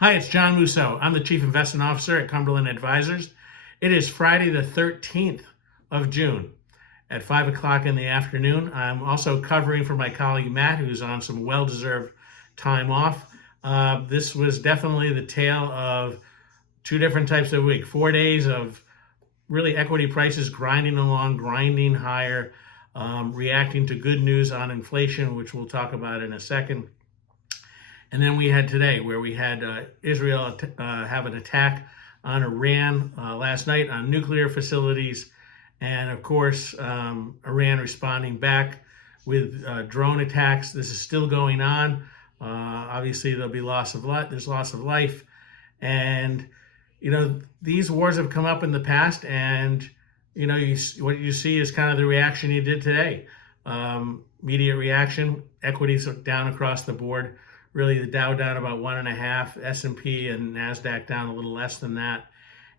Hi, it's John Musso. I'm the Chief Investment Officer at Cumberland Advisors. It is Friday the 13th of June at 5 o'clock in the afternoon. I'm also covering for my colleague Matt, who's on some well-deserved time off. This was definitely the tale of two different types of week. 4 days of really equity prices grinding along, grinding higher, reacting to good news on inflation, which we'll talk about in a second. And then we had today where we had Israel have an attack on Iran last night on nuclear facilities. And of course, Iran responding back with drone attacks. This is still going on. Obviously, there'll be there's loss of life. And, these wars have come up in the past. And, what you see is kind of the reaction you did today. Immediate reaction, equities are down across the board. Really, the Dow down about 1.5, S&P and NASDAQ down a little less than that.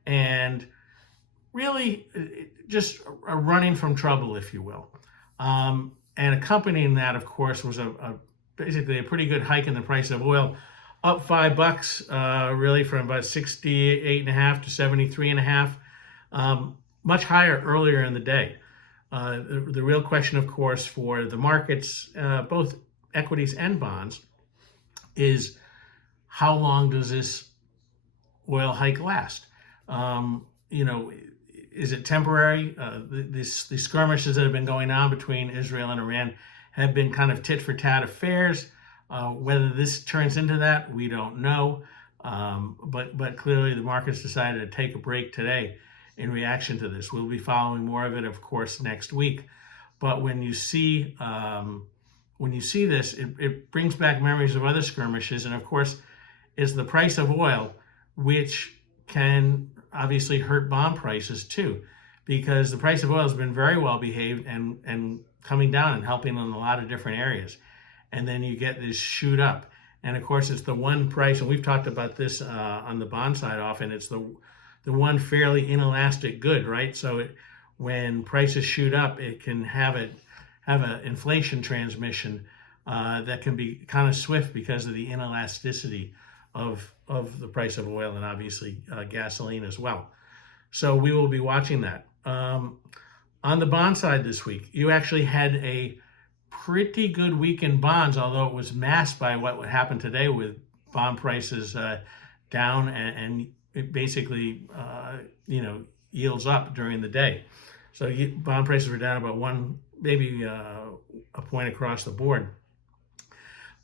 And really just a running from trouble, if you will. And accompanying that, of course, was basically a pretty good hike in the price of oil, up $5, really from about 68.5 to 73.5, much higher earlier in the day. The real question, of course, for the markets, both equities and bonds, is how long does this oil hike last? Is it temporary? These skirmishes that have been going on between Israel and Iran have been kind of tit for tat affairs. Whether this turns into that, we don't know. But clearly the markets decided to take a break today in reaction to this. We'll be following more of it, of course, next week. But when you see this, it brings back memories of other skirmishes. And of course, it's the price of oil, which can obviously hurt bond prices too, because the price of oil has been very well behaved and coming down and helping in a lot of different areas. And then you get this shoot up. And of course, it's the one price, and we've talked about this on the bond side often, it's the one fairly inelastic good, right? So when prices shoot up, it can have an inflation transmission that can be kind of swift because of the inelasticity of the price of oil and obviously gasoline as well. So we will be watching that. On the bond side this week, you actually had a pretty good week in bonds, although it was masked by what happened today with bond prices down and it basically yields up during the day. So bond prices were down about maybe a point across the board.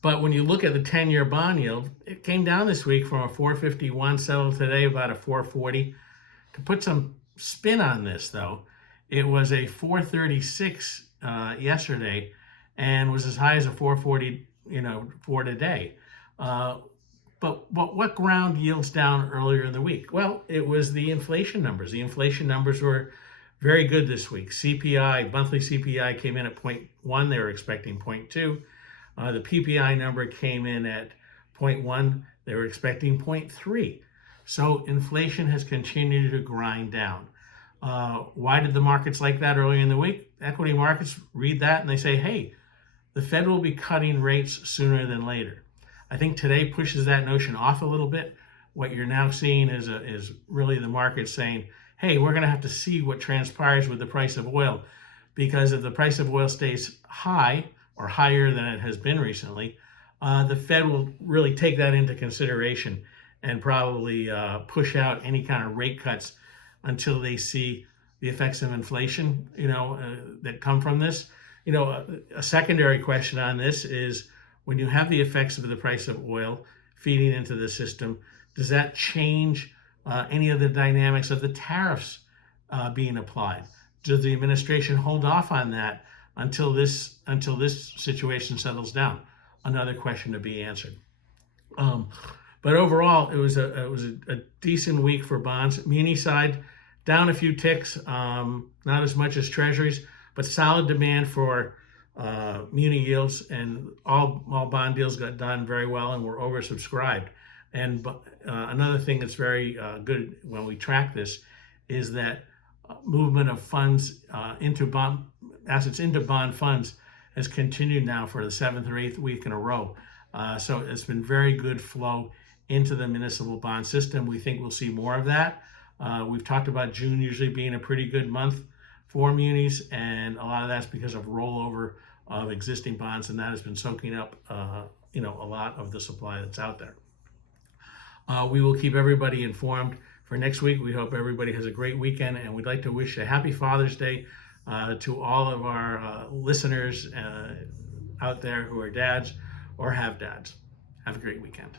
But when you look at the 10-year bond yield, it came down this week from a 451, settled today about a 440. To put some spin on this, though, it was a 436 yesterday and was as high as a 440, for today. But what ground yields down earlier in the week? Well, it was the inflation numbers. The inflation numbers were very good this week. CPI, monthly CPI came in at 0.1. They were expecting 0.2. The PPI number came in at 0.1. They were expecting 0.3. So inflation has continued to grind down. Why did the markets like that earlier in the week? Equity markets read that and they say, hey, the Fed will be cutting rates sooner than later. I think today pushes that notion off a little bit. What you're now seeing is really the market saying, hey, we're going to have to see what transpires with the price of oil, because if the price of oil stays high or higher than it has been recently, the Fed will really take that into consideration and probably push out any kind of rate cuts until they see the effects of inflation, that come from this. A secondary question on this is, when you have the effects of the price of oil feeding into the system, does that change any of the dynamics of the tariffs being applied? Does the administration hold off on that until this situation settles down? Another question to be answered. But overall, it was a decent week for bonds. Muni side down a few ticks, not as much as treasuries, but solid demand for muni yields, and all bond deals got done very well and were oversubscribed. And another thing that's very good when we track this is that movement of funds into bond assets into bond funds has continued now for the 7th or 8th week in a row. So it's been very good flow into the municipal bond system. We think we'll see more of that. We've talked about June usually being a pretty good month for munis, and a lot of that's because of rollover of existing bonds, and that has been soaking up a lot of the supply that's out there. We will keep everybody informed for next week. We hope everybody has a great weekend, and we'd like to wish a happy Father's Day to all of our listeners out there who are dads or have dads. Have a great weekend.